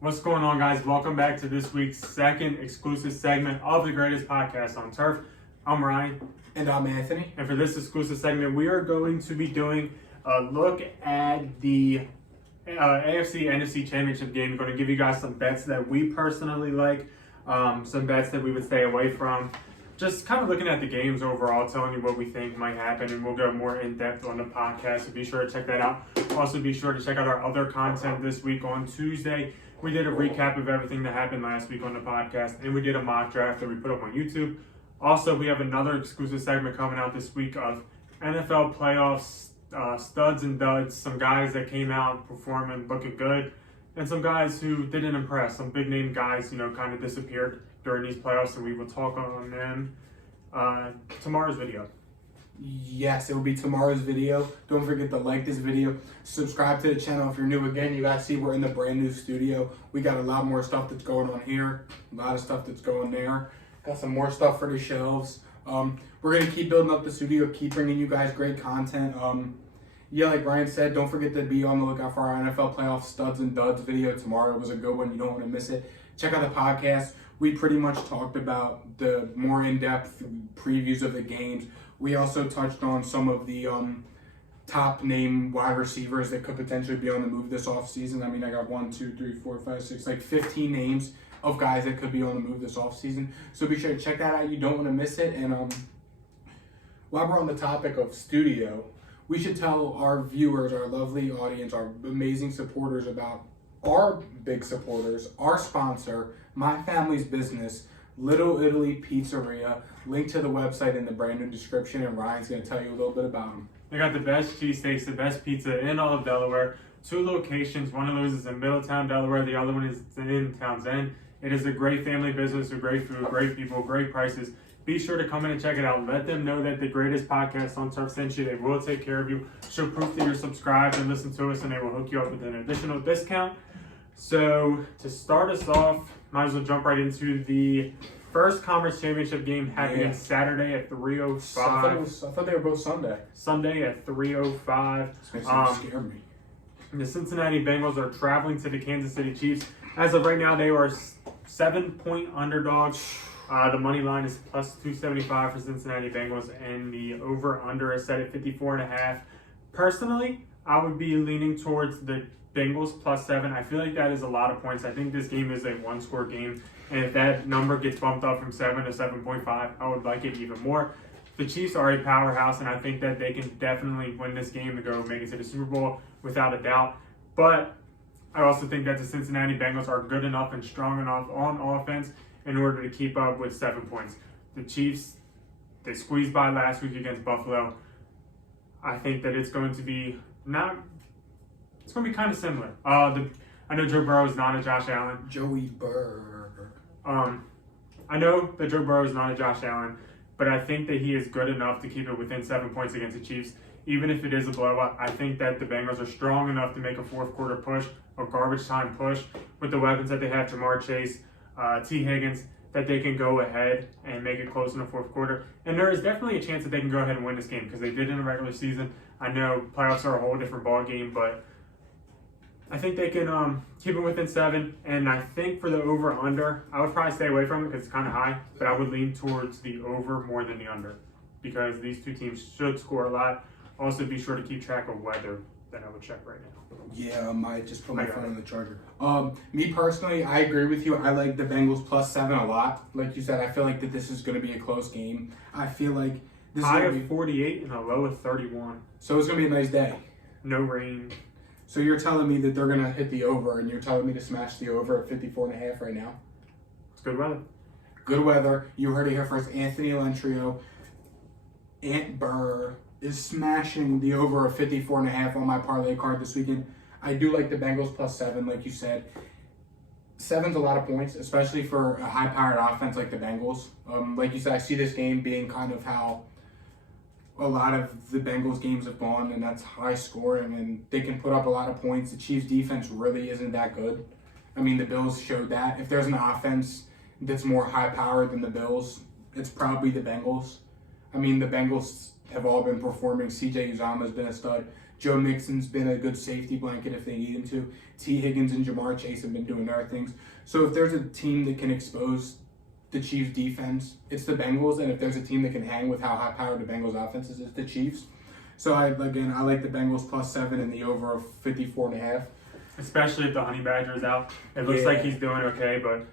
What's going on, guys? Welcome back to this week's second exclusive segment of the greatest podcast on turf. I'm Ryan. And I'm Anthony. And for this exclusive segment, we are going to be doing a look at the AFC NFC Championship game. We're going to give you guys some bets that we personally like, some bets that we would stay away from. Just kind of looking at the games overall, telling you what we think might happen, and we'll go more in-depth on the podcast, so be sure to check that out. Also, be sure to check out our other content this week on Tuesday. We did a recap of everything that happened last week on the podcast, and we did a mock draft that we put up on YouTube. Also, we have another exclusive segment coming out this week of NFL playoffs, studs and duds, some guys that came out performing, looking good, and some guys who didn't impress, some big-name guys, kind of disappeared during these playoffs, and we will talk on them tomorrow's video. Yes, it will be tomorrow's video. Don't forget to like this video. Subscribe to the channel if you're new. Again, you guys see we're in the brand new studio. We got a lot more stuff that's going on here. A lot of stuff that's going there. Got some more stuff for the shelves. We're going to keep building up the studio, keep bringing you guys great content. Like Ryan said, don't forget to be on the lookout for our NFL playoff studs and duds video tomorrow. It was a good one. You don't want to miss it. Check out the podcast. We pretty much talked about the more in-depth previews of the games. We also touched on some of the top name wide receivers that could potentially be on the move this offseason. I mean, I got 15 names of guys that could be on the move this offseason. So be sure to check that out. You don't want to miss it. And while we're on the topic of studio, we should tell our viewers, our lovely audience, our amazing supporters about our big supporters, our sponsor, my family's business, Little Italy Pizzeria. Link to the website in the brand new description, and Ryan's going to tell you a little bit about them. They got the best cheesesteaks, the best pizza in all of Delaware. 2 locations. One of those is in Middletown, Delaware. The other one is in Townsend. It is a great family business with great food, great people, great prices. Be sure to come in and check it out. Let them know that the greatest podcast on turf sent you. They will take care of you. Show proof that you're subscribed and listen to us, and they will hook you up with an additional discount. So to start us off, might as well jump right into the first conference championship game happening Saturday at 3:05. I thought they were both Sunday. Sunday at 3:05. This makes them scare me. The Cincinnati Bengals are traveling to the Kansas City Chiefs. As of right now, they are 7-point underdogs. The money line is plus 275 for Cincinnati Bengals, and the over/under is set at 54.5. Personally, I would be leaning towards the Bengals plus 7. I feel like that is a lot of points. I think this game is a one-score game, and if that number gets bumped up from 7 to 7.5, I would like it even more. The Chiefs are a powerhouse, and I think that they can definitely win this game to go make it to the Super Bowl without a doubt. But I also think that the Cincinnati Bengals are good enough and strong enough on offense in order to keep up with 7 points. The Chiefs, they squeezed by last week against Buffalo. I think that it's going to be kind of similar. I know Joe Burrow is not a Josh Allen. Joey Burr. I know that Joe Burrow is not a Josh Allen, but I think that he is good enough to keep it within 7 points against the Chiefs. Even if it is a blowout, I think that the Bengals are strong enough to make a fourth quarter push, a garbage time push, with the weapons that they have, Jamar Chase, T. Higgins, that they can go ahead and make it close in the fourth quarter. And there is definitely a chance that they can go ahead and win this game because they did in the regular season. I know playoffs are a whole different ball game, but I think they can keep it within 7. And I think for the over/under, I would probably stay away from it because it's kind of high, but I would lean towards the over more than the under because these two teams should score a lot. Also, be sure to keep track of weather that I would check right now. Yeah, I might just put my phone on the charger. Me personally, I agree with you. I like the Bengals plus 7 a lot. Like you said, I feel like that this is going to be a close game. I feel like this high is of 48 and a low of 31. So it's going to be a nice day. No rain. So you're telling me that they're going to hit the over, and you're telling me to smash the over at 54.5 right now? It's good weather. Good weather. You heard it here first. Anthony Lentrio, Ant Burr is smashing the over of 54.5 on my parlay card this weekend. I do like the Bengals plus 7, like you said. 7's a lot of points, especially for a high-powered offense like the Bengals. Like you said, I see this game being kind of how a lot of the Bengals games have gone, and that's high scoring, and they can put up a lot of points. The Chiefs' defense really isn't that good. I mean, the Bills showed that. If there's an offense that's more high-powered than the Bills, it's probably the Bengals. I mean, the Bengals have all been performing. C.J. Uzomah has been a stud. Joe Mixon's been a good safety blanket if they need him to. T. Higgins and Jamar Chase have been doing their things. So if there's a team that can expose the Chiefs' defense, it's the Bengals. And if there's a team that can hang with how high-powered the Bengals' offense is, it's the Chiefs. So, I like the Bengals +7 and the over of 54.5. Especially if the Honey Badger is out. It looks like he's doing okay, but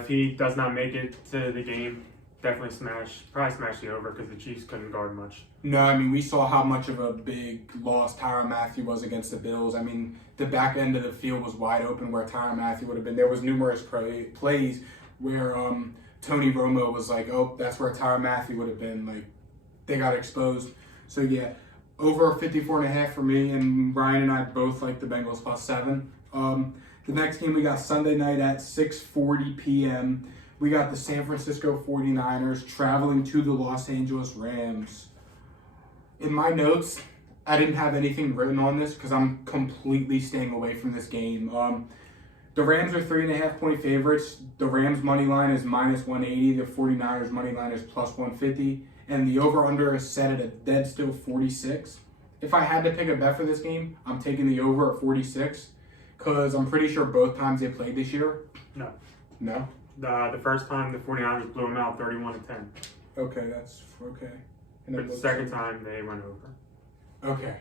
if he does not make it to the game, definitely probably smash the over because the Chiefs couldn't guard much. No, I mean, we saw how much of a big loss Tyrann Mathieu was against the Bills. I mean, the back end of the field was wide open where Tyrann Mathieu would have been. There was numerous plays where Tony Romo was like, oh, that's where Tyrann Mathieu would have been. Like, they got exposed. So, yeah, over 54.5 for me, and Ryan and I both like the Bengals +7. The next game we got Sunday night at 6:40 p.m. We got the San Francisco 49ers traveling to the Los Angeles Rams. In my notes, I didn't have anything written on this because I'm completely staying away from this game. The Rams are 3.5-point favorites. The Rams money line is -180. The 49ers money line is +150. And the over-under is set at a dead still 46. If I had to pick a bet for this game, I'm taking the over at 46 because I'm pretty sure both times they played this year. No. No? The first time the 49ers blew them out 31-10. Okay, that's okay. And But the second time they went over. Okay.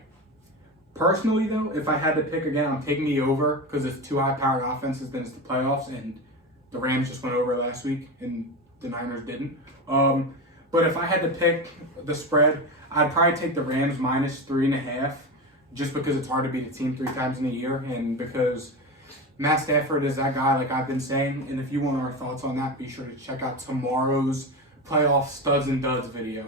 Personally, though, if I had to pick again, I'm taking the over because it's two high-powered offenses, then it's the playoffs, and the Rams just went over last week, and the Niners didn't. But if I had to pick the spread, I'd probably take the Rams -3.5 just because it's hard to beat a team 3 times in a year, and because Matt Stafford is that guy, like I've been saying. And if you want our thoughts on that, be sure to check out tomorrow's playoff studs and duds video.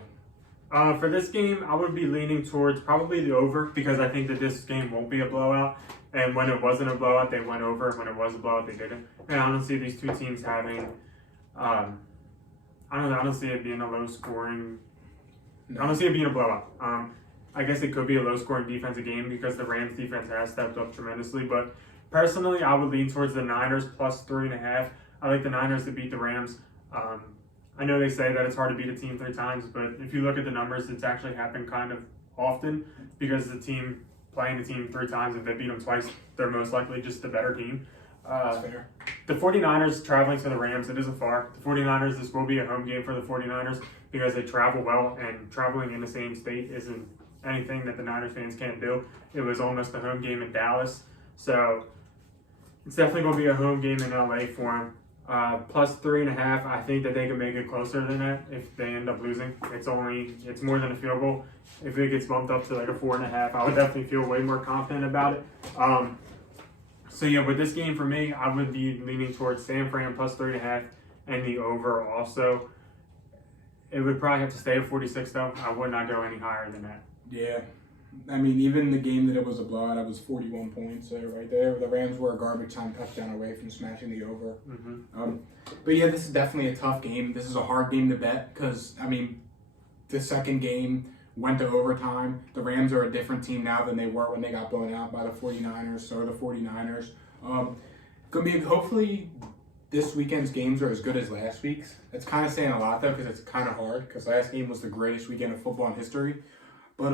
For this game, I would be leaning towards probably the over because I think that this game won't be a blowout. And when it wasn't a blowout, they went over. When it was a blowout, they didn't. And I don't see these two teams having, I don't see it being a low scoring. I don't see it being a blowout. I guess it could be a low scoring defensive game because the Rams defense has stepped up tremendously. But personally, I would lean towards the Niners +3.5. I like the Niners to beat the Rams. I know they say that it's hard to beat a team 3 times, but if you look at the numbers, it's actually happened kind of often because the team playing the team 3 times, if they beat them twice, they're most likely just the better team. That's fair. The 49ers traveling to the Rams, it isn't far. The 49ers, this will be a home game for the 49ers because they travel well, and traveling in the same state isn't anything that the Niners fans can't do. It was almost a home game in Dallas, so it's definitely going to be a home game in LA for them. +3.5. I think that they can make it closer than that if they end up losing. It's more than a field goal. If it gets bumped up to like a 4.5, I would definitely feel way more confident about it. So yeah, with this game for me, I would be leaning towards San Fran +3.5 and the over also. It would probably have to stay at 46 though. I would not go any higher than that. Yeah. I mean, even the game that it was a blowout, it was 41 points there, right there. The Rams were a garbage time touchdown away from smashing the over. Mm-hmm. But yeah, this is definitely a tough game. This is a hard game to bet because, I mean, the second game went to overtime. The Rams are a different team now than they were when they got blown out by the 49ers. So are the 49ers. Hopefully this weekend's games are as good as last week's. It's kind of saying a lot, though, because it's kind of hard because last game was the greatest weekend of football in history. But,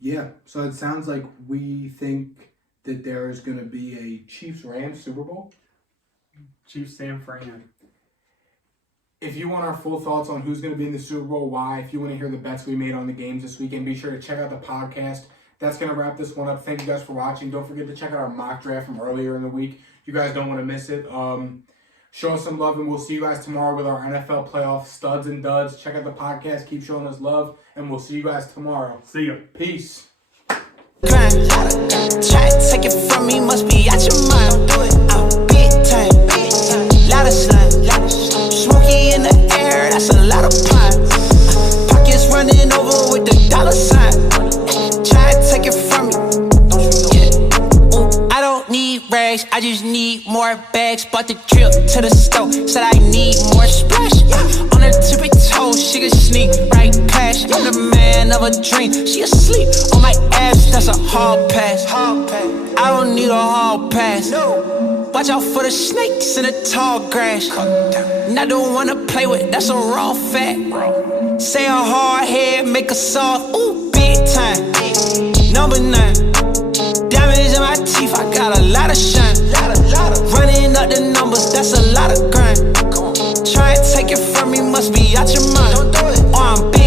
yeah, so it sounds like we think that there is going to be a Chiefs-Rams Super Bowl. Chiefs-San Fran. If you want our full thoughts on who's going to be in the Super Bowl, why, if you want to hear the bets we made on the games this weekend, be sure to check out the podcast. That's going to wrap this one up. Thank you guys for watching. Don't forget to check out our mock draft from earlier in the week. You guys don't want to miss it. Show us some love, and we'll see you guys tomorrow with our NFL playoff studs and duds. Check out the podcast. Keep showing us love, and we'll see you guys tomorrow. See ya. Peace. Try to take it from me, must be out your mind. Do it out big time. Lot of slime, smoky in the air, that's a lot of pine. Pockets running over with the dollar sign. Try to take it from me. I don't need rags, I just need more bags. Bought the trip to the store, said I need more splash. On her tippy toes, she can sneak right past. I'm the man of a dream, she asleep on my ass, that's a hall pass. I don't need a hall pass. Watch out for the snakes in the tall grass. And I don't wanna play with, that's a raw fact. Say a hard head, make a soft, ooh, big time. number 9. Diamonds in my teeth, I got a lot of shine. Running up the numbers, that's a lot of grind. Try and take it from me, must be out your mind. Or I'm